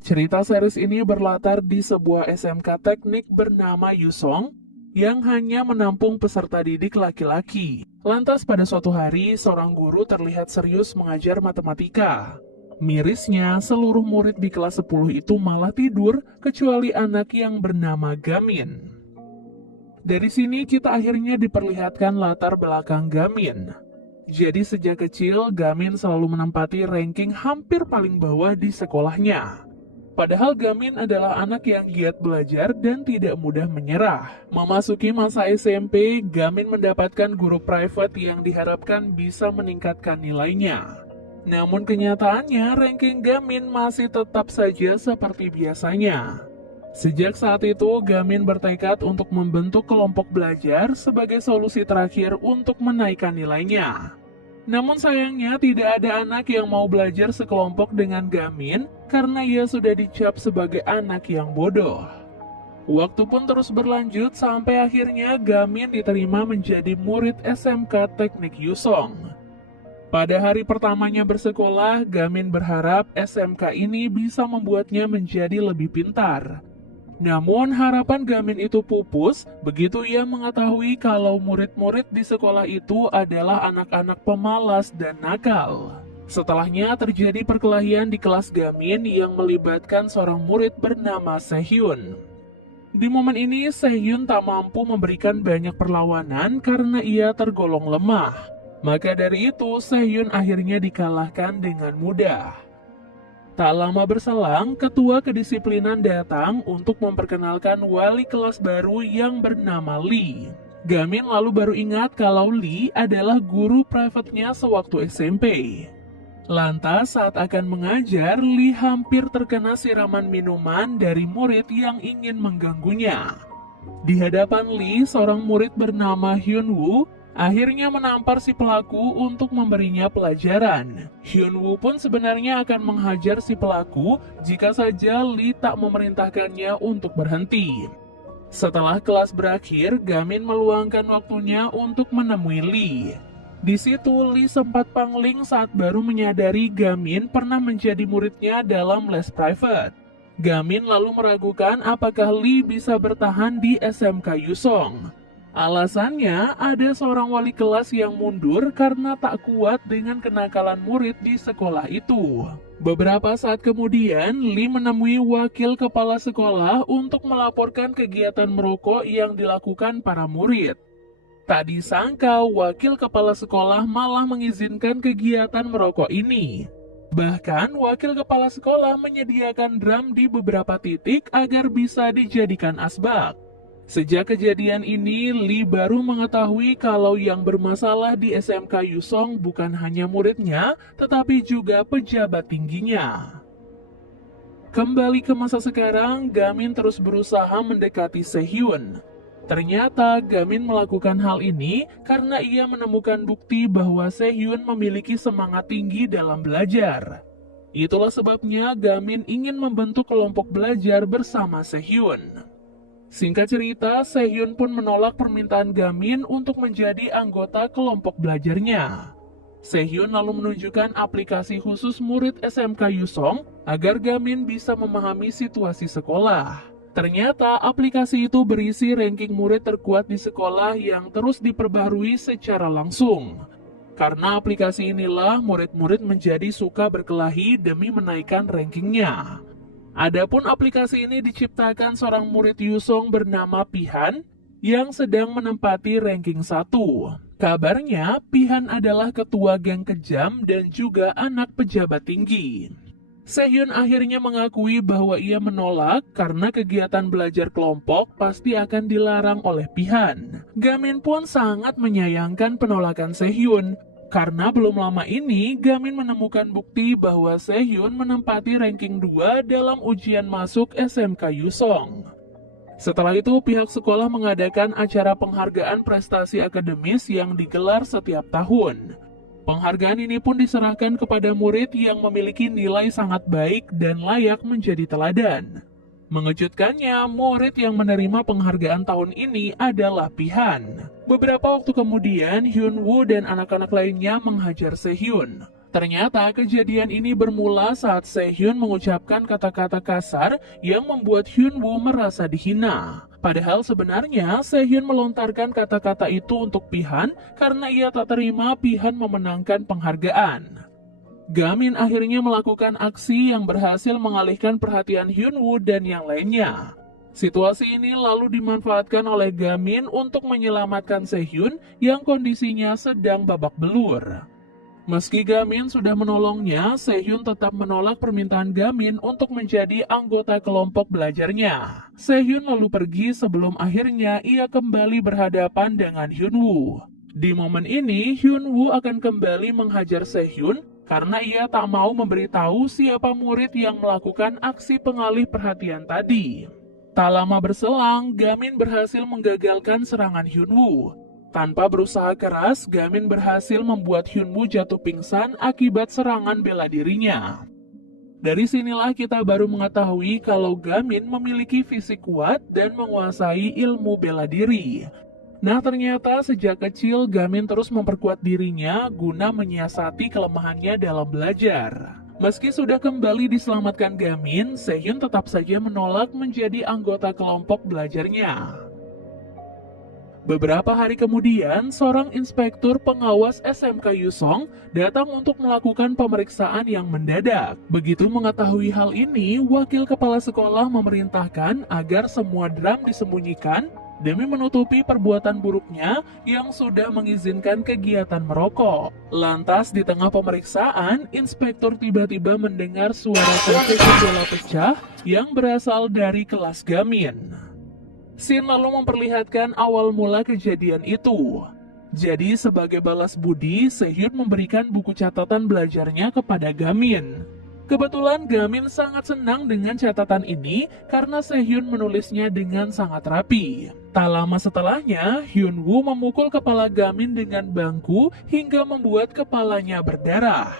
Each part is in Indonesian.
Cerita series ini berlatar di sebuah SMK teknik bernama Yusong yang hanya menampung peserta didik laki-laki. Lantas pada suatu hari, seorang guru terlihat serius mengajar matematika. Mirisnya, seluruh murid di kelas 10 itu malah tidur, kecuali anak yang bernama Gamin. Dari sini kita akhirnya diperlihatkan latar belakang Gamin. Jadi sejak kecil, Gamin selalu menempati ranking hampir paling bawah di sekolahnya. Padahal Gamin adalah anak yang giat belajar dan tidak mudah menyerah. Memasuki masa SMP, Gamin mendapatkan guru private yang diharapkan bisa meningkatkan nilainya. Namun kenyataannya, ranking Gamin masih tetap saja seperti biasanya. Sejak saat itu, Gamin bertekad untuk membentuk kelompok belajar sebagai solusi terakhir untuk menaikkan nilainya. Namun sayangnya tidak ada anak yang mau belajar sekelompok dengan Gamin karena ia sudah dicap sebagai anak yang bodoh. Waktu pun terus berlanjut sampai akhirnya Gamin diterima menjadi murid SMK Teknik Yusong. Pada hari pertamanya bersekolah, Gamin berharap SMK ini bisa membuatnya menjadi lebih pintar. Namun harapan Gamin itu pupus begitu ia mengetahui kalau murid-murid di sekolah itu adalah anak-anak pemalas dan nakal. Setelahnya terjadi perkelahian di kelas Gamin yang melibatkan seorang murid bernama Sehyun. Di momen ini Sehyun tak mampu memberikan banyak perlawanan karena ia tergolong lemah. Maka dari itu Sehyun akhirnya dikalahkan dengan mudah. Tak lama berselang, ketua kedisiplinan datang untuk memperkenalkan wali kelas baru yang bernama Lee. Gamin lalu baru ingat kalau Lee adalah guru private-nya sewaktu SMP. Lantas saat akan mengajar, Lee hampir terkena siraman minuman dari murid yang ingin mengganggunya. Di hadapan Lee, seorang murid bernama Hyunwoo akhirnya menampar si pelaku untuk memberinya pelajaran. Hyunwoo pun sebenarnya akan menghajar si pelaku jika saja Lee tak memerintahkannya untuk berhenti. Setelah kelas berakhir, Gamin meluangkan waktunya untuk menemui Lee. Di situ Lee sempat pangling saat baru menyadari Gamin pernah menjadi muridnya dalam les private. Gamin lalu meragukan apakah Lee bisa bertahan di SMK Yusong. Alasannya, ada seorang wali kelas yang mundur karena tak kuat dengan kenakalan murid di sekolah itu. Beberapa saat kemudian, Lee menemui wakil kepala sekolah untuk melaporkan kegiatan merokok yang dilakukan para murid. Tak disangka, wakil kepala sekolah malah mengizinkan kegiatan merokok ini. Bahkan, wakil kepala sekolah menyediakan drum di beberapa titik agar bisa dijadikan asbak. Sejak kejadian ini, Lee baru mengetahui kalau yang bermasalah di SMK Yusong bukan hanya muridnya, tetapi juga pejabat tingginya. Kembali ke masa sekarang, Gamin terus berusaha mendekati Sehyun. Ternyata Gamin melakukan hal ini karena ia menemukan bukti bahwa Sehyun memiliki semangat tinggi dalam belajar. Itulah sebabnya Gamin ingin membentuk kelompok belajar bersama Sehyun. Singkat cerita, Sehyun pun menolak permintaan Gamin untuk menjadi anggota kelompok belajarnya. Sehyun lalu menunjukkan aplikasi khusus murid SMK Yusong agar Gamin bisa memahami situasi sekolah. Ternyata aplikasi itu berisi ranking murid terkuat di sekolah yang terus diperbaharui secara langsung. Karena aplikasi inilah murid-murid menjadi suka berkelahi demi menaikkan rankingnya. Adapun aplikasi ini diciptakan seorang murid Yusong bernama Pihan yang sedang menempati ranking 1. Kabarnya, Pihan adalah ketua geng kejam dan juga anak pejabat tinggi. Sehyun akhirnya mengakui bahwa ia menolak karena kegiatan belajar kelompok pasti akan dilarang oleh Pihan. Gamin pun sangat menyayangkan penolakan Sehyun. Karena belum lama ini, Gamin menemukan bukti bahwa Sehyun menempati ranking 2 dalam ujian masuk SMK Yusong. Setelah itu, pihak sekolah mengadakan acara penghargaan prestasi akademis yang digelar setiap tahun. Penghargaan ini pun diserahkan kepada murid yang memiliki nilai sangat baik dan layak menjadi teladan. Mengejutkannya, murid yang menerima penghargaan tahun ini adalah Pihan. Beberapa waktu kemudian, Hyunwoo dan anak-anak lainnya menghajar Sehyun. Ternyata kejadian ini bermula saat Sehyun mengucapkan kata-kata kasar yang membuat Hyunwoo merasa dihina. Padahal sebenarnya Sehyun melontarkan kata-kata itu untuk Pihan karena ia tak terima Pihan memenangkan penghargaan. Gamin akhirnya melakukan aksi yang berhasil mengalihkan perhatian Hyunwoo dan yang lainnya. Situasi ini lalu dimanfaatkan oleh Gamin untuk menyelamatkan Sehyun yang kondisinya sedang babak belur. Meski Gamin sudah menolongnya, Sehyun tetap menolak permintaan Gamin untuk menjadi anggota kelompok belajarnya. Sehyun lalu pergi sebelum akhirnya ia kembali berhadapan dengan Hyunwoo. Di momen ini, Hyunwoo akan kembali menghajar Sehyun karena ia tak mau memberitahu siapa murid yang melakukan aksi pengalih perhatian tadi. Tak lama berselang, Gamin berhasil menggagalkan serangan Hyunwoo. Tanpa berusaha keras, Gamin berhasil membuat Hyunwoo jatuh pingsan akibat serangan bela dirinya. Dari sinilah kita baru mengetahui kalau Gamin memiliki fisik kuat dan menguasai ilmu bela diri. Nah, ternyata sejak kecil Gamin terus memperkuat dirinya guna menyiasati kelemahannya dalam belajar. Meski sudah kembali diselamatkan Gamin, Sehyun tetap saja menolak menjadi anggota kelompok belajarnya. Beberapa hari kemudian, seorang inspektur pengawas SMK Yusong datang untuk melakukan pemeriksaan yang mendadak. Begitu mengetahui hal ini, wakil kepala sekolah memerintahkan agar semua drum disembunyikan demi menutupi perbuatan buruknya yang sudah mengizinkan kegiatan merokok. Lantas di tengah pemeriksaan, inspektur tiba-tiba mendengar suara kunci jendela pecah yang berasal dari kelas Gamin. Scene lalu memperlihatkan awal mula kejadian itu. Jadi sebagai balas budi, Sehyun memberikan buku catatan belajarnya kepada Gamin. Kebetulan Gamin sangat senang dengan catatan ini karena Sehyun menulisnya dengan sangat rapi. Tak lama setelahnya, Hyunwoo memukul kepala Gamin dengan bangku hingga membuat kepalanya berdarah.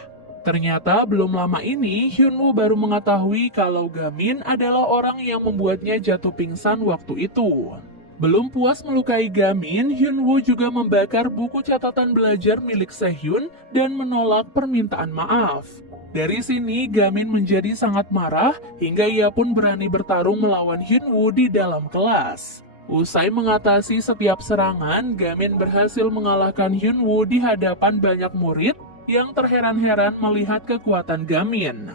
Ternyata belum lama ini Hyunwoo baru mengetahui kalau Gamin adalah orang yang membuatnya jatuh pingsan waktu itu. Belum puas melukai Gamin, Hyunwoo juga membakar buku catatan belajar milik Sehyun dan menolak permintaan maaf. Dari sini Gamin menjadi sangat marah hingga ia pun berani bertarung melawan Hyunwoo di dalam kelas. Usai mengatasi setiap serangan, Gamin berhasil mengalahkan Hyunwoo di hadapan banyak murid yang terheran-heran melihat kekuatan Gamin.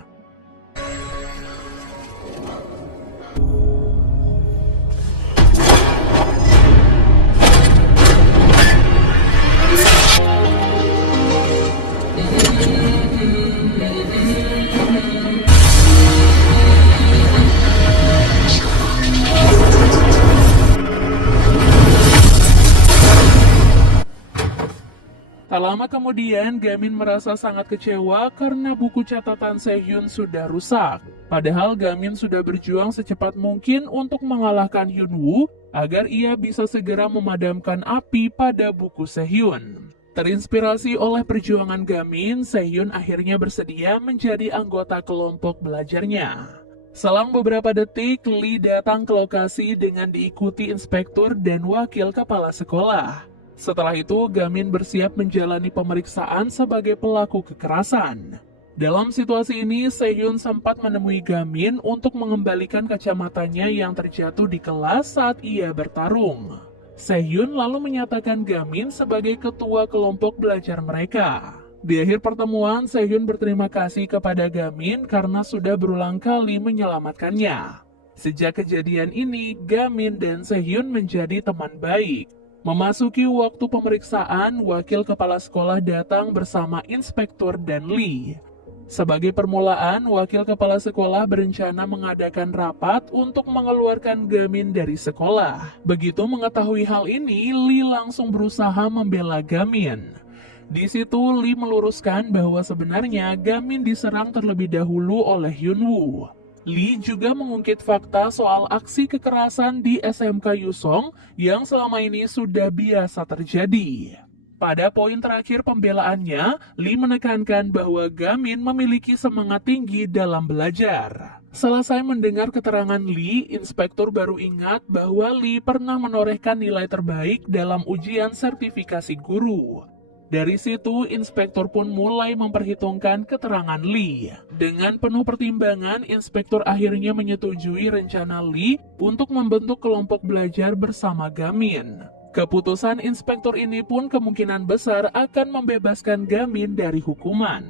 Tak lama kemudian, Gamin merasa sangat kecewa karena buku catatan Sehyun sudah rusak. Padahal Gamin sudah berjuang secepat mungkin untuk mengalahkan Hyunwoo agar ia bisa segera memadamkan api pada buku Sehyun. Terinspirasi oleh perjuangan Gamin, Sehyun akhirnya bersedia menjadi anggota kelompok belajarnya. Selang beberapa detik, Lee datang ke lokasi dengan diikuti inspektur dan wakil kepala sekolah. Setelah itu, Gamin bersiap menjalani pemeriksaan sebagai pelaku kekerasan. Dalam situasi ini, Sehyun sempat menemui Gamin untuk mengembalikan kacamatanya yang terjatuh di kelas saat ia bertarung. Sehyun lalu menyatakan Gamin sebagai ketua kelompok belajar mereka. Di akhir pertemuan, Sehyun berterima kasih kepada Gamin karena sudah berulang kali menyelamatkannya. Sejak kejadian ini, Gamin dan Sehyun menjadi teman baik. Memasuki waktu pemeriksaan, wakil kepala sekolah datang bersama inspektur dan Lee. Sebagai permulaan, wakil kepala sekolah berencana mengadakan rapat untuk mengeluarkan Gamin dari sekolah. Begitu mengetahui hal ini, Lee langsung berusaha membela Gamin. Di situ Lee meluruskan bahwa sebenarnya Gamin diserang terlebih dahulu oleh Hyunwoo. Lee juga mengungkit fakta soal aksi kekerasan di SMK Yusong yang selama ini sudah biasa terjadi. Pada poin terakhir pembelaannya, Lee menekankan bahwa Gamin memiliki semangat tinggi dalam belajar. Selesai mendengar keterangan Lee, inspektur baru ingat bahwa Lee pernah menorehkan nilai terbaik dalam ujian sertifikasi guru. Dari situ, inspektur pun mulai memperhitungkan keterangan Lee. Dengan penuh pertimbangan, inspektur akhirnya menyetujui rencana Lee untuk membentuk kelompok belajar bersama Gamin. Keputusan inspektur ini pun kemungkinan besar akan membebaskan Gamin dari hukuman.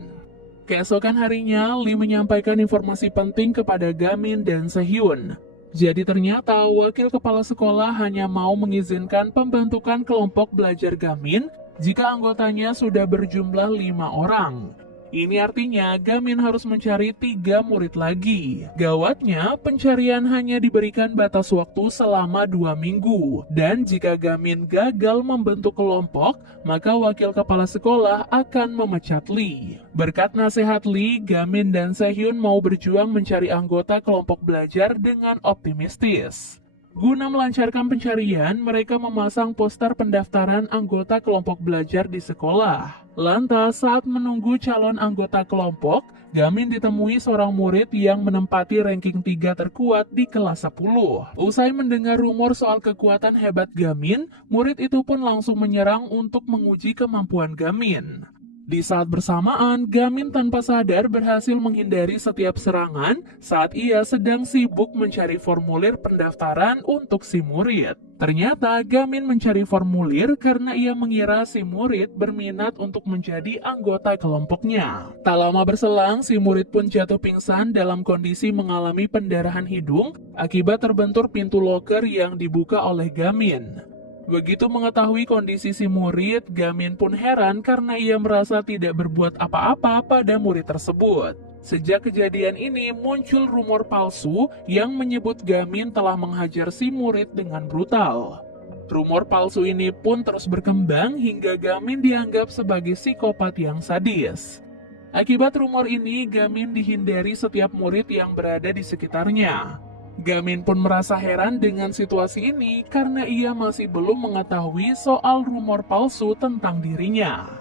Keesokan harinya, Lee menyampaikan informasi penting kepada Gamin dan Sehyun. Jadi ternyata wakil kepala sekolah hanya mau mengizinkan pembentukan kelompok belajar Gamin jika anggotanya sudah berjumlah 5 orang. Ini artinya Gamin harus mencari 3 murid lagi. Gawatnya, pencarian hanya diberikan batas waktu selama 2 minggu. Dan jika Gamin gagal membentuk kelompok, maka wakil kepala sekolah akan memecat Lee. Berkat nasihat Lee, Gamin dan Sehyun mau berjuang mencari anggota kelompok belajar dengan optimistis. Guna melancarkan pencarian, mereka memasang poster pendaftaran anggota kelompok belajar di sekolah. Lantas, saat menunggu calon anggota kelompok, Gamin ditemui seorang murid yang menempati ranking 3 terkuat di kelas 10. Usai mendengar rumor soal kekuatan hebat Gamin, murid itu pun langsung menyerang untuk menguji kemampuan Gamin. Di saat bersamaan, Gamin tanpa sadar berhasil menghindari setiap serangan saat ia sedang sibuk mencari formulir pendaftaran untuk si murid. Ternyata Gamin mencari formulir karena ia mengira si murid berminat untuk menjadi anggota kelompoknya. Tak lama berselang, si murid pun jatuh pingsan dalam kondisi mengalami pendarahan hidung akibat terbentur pintu loker yang dibuka oleh Gamin. Begitu mengetahui kondisi si murid, Gamin pun heran karena ia merasa tidak berbuat apa-apa pada murid tersebut. Sejak kejadian ini muncul rumor palsu yang menyebut Gamin telah menghajar si murid dengan brutal. Rumor palsu ini pun terus berkembang hingga Gamin dianggap sebagai psikopat yang sadis. Akibat rumor ini, Gamin dihindari setiap murid yang berada di sekitarnya. Gamin pun merasa heran dengan situasi ini karena ia masih belum mengetahui soal rumor palsu tentang dirinya.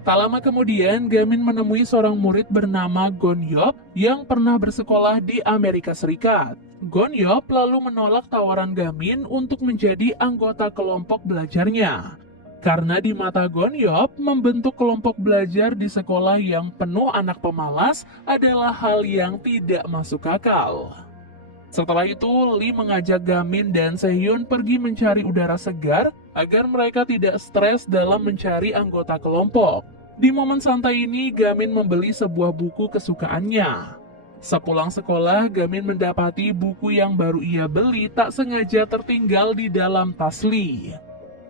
Tak lama kemudian, Gamin menemui seorang murid bernama Gonyop yang pernah bersekolah di Amerika Serikat. Gonyop lalu menolak tawaran Gamin untuk menjadi anggota kelompok belajarnya. Karena di mata Gonyop, membentuk kelompok belajar di sekolah yang penuh anak pemalas adalah hal yang tidak masuk akal. Setelah itu, Lee mengajak Gamin dan Sehyun pergi mencari udara segar agar mereka tidak stres dalam mencari anggota kelompok. Di momen santai ini, Gamin membeli sebuah buku kesukaannya. Sepulang sekolah, Gamin mendapati buku yang baru ia beli tak sengaja tertinggal di dalam tas Lee.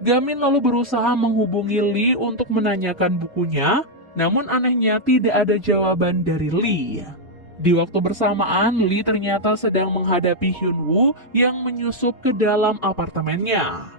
Gamin lalu berusaha menghubungi Lee untuk menanyakan bukunya, namun anehnya tidak ada jawaban dari Lee. Di waktu bersamaan, Lee ternyata sedang menghadapi Hyunwoo yang menyusup ke dalam apartemennya.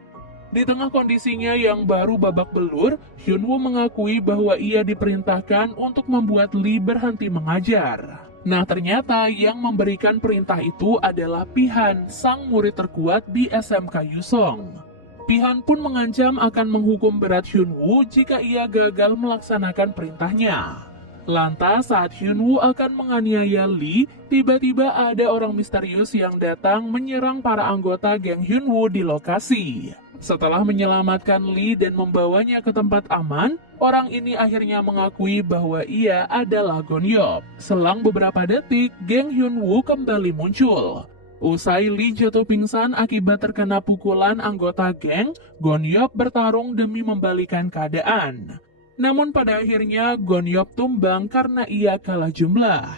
Di tengah kondisinya yang baru babak belur, Hyunwoo mengakui bahwa ia diperintahkan untuk membuat Lee berhenti mengajar. Nah, ternyata yang memberikan perintah itu adalah Pihan, sang murid terkuat di SMK Yusong. Pihan pun mengancam akan menghukum berat Hyunwoo jika ia gagal melaksanakan perintahnya. Lantas saat Hyunwoo akan menganiaya Lee, tiba-tiba ada orang misterius yang datang menyerang para anggota geng Hyunwoo di lokasi. Setelah menyelamatkan Lee dan membawanya ke tempat aman, orang ini akhirnya mengakui bahwa ia adalah Gonyop. Selang beberapa detik, geng Hyunwoo kembali muncul. Usai Lee jatuh pingsan akibat terkena pukulan anggota geng, Gonyop bertarung demi membalikan keadaan. Namun pada akhirnya Gonyop tumbang karena ia kalah jumlah.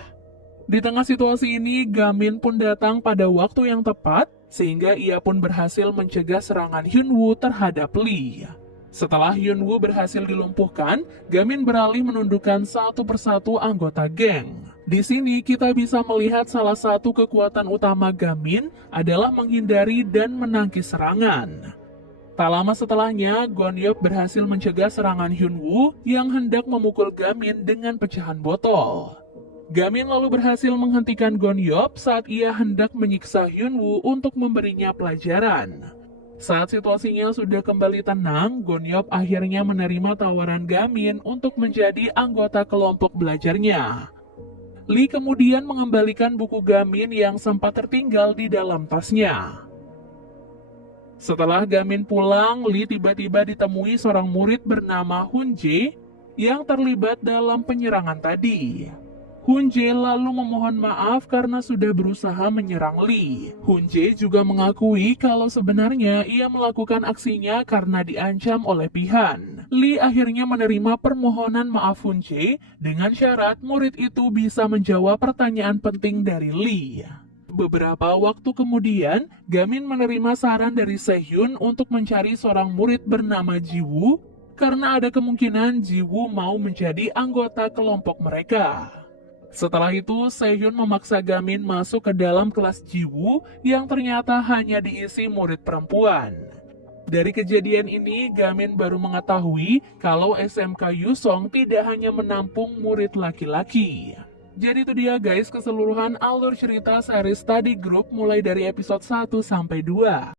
Di tengah situasi ini, Gamin pun datang pada waktu yang tepat, sehingga ia pun berhasil mencegah serangan Hyunwoo terhadap Lee. Setelah Hyunwoo berhasil dilumpuhkan, Gamin beralih menundukkan satu persatu anggota geng. Di sini kita bisa melihat salah satu kekuatan utama Gamin adalah menghindari dan menangkis serangan. Tak lama setelahnya, Gonyop berhasil mencegah serangan Hyunwoo yang hendak memukul Gamin dengan pecahan botol. Gamin lalu berhasil menghentikan Gonyop saat ia hendak menyiksa Hyunwoo untuk memberinya pelajaran. Saat situasinya sudah kembali tenang, Gonyop akhirnya menerima tawaran Gamin untuk menjadi anggota kelompok belajarnya. Lee kemudian mengembalikan buku Gamin yang sempat tertinggal di dalam tasnya. Setelah Gamin pulang, Lee tiba-tiba ditemui seorang murid bernama Hun Jae yang terlibat dalam penyerangan tadi. Hun Jae lalu memohon maaf karena sudah berusaha menyerang Lee. Hun Jae juga mengakui kalau sebenarnya ia melakukan aksinya karena diancam oleh Pihan. Lee akhirnya menerima permohonan maaf Hun Jae dengan syarat murid itu bisa menjawab pertanyaan penting dari Lee. Beberapa waktu kemudian, Gamin menerima saran dari Sehyun untuk mencari seorang murid bernama Jiwoo karena ada kemungkinan Jiwoo mau menjadi anggota kelompok mereka. Setelah itu, Sehyun memaksa Gamin masuk ke dalam kelas Jiwoo yang ternyata hanya diisi murid perempuan. Dari kejadian ini, Gamin baru mengetahui kalau SMK Yusong tidak hanya menampung murid laki-laki. Jadi itu dia guys keseluruhan alur cerita series Study Group mulai dari episode 1 sampai 2.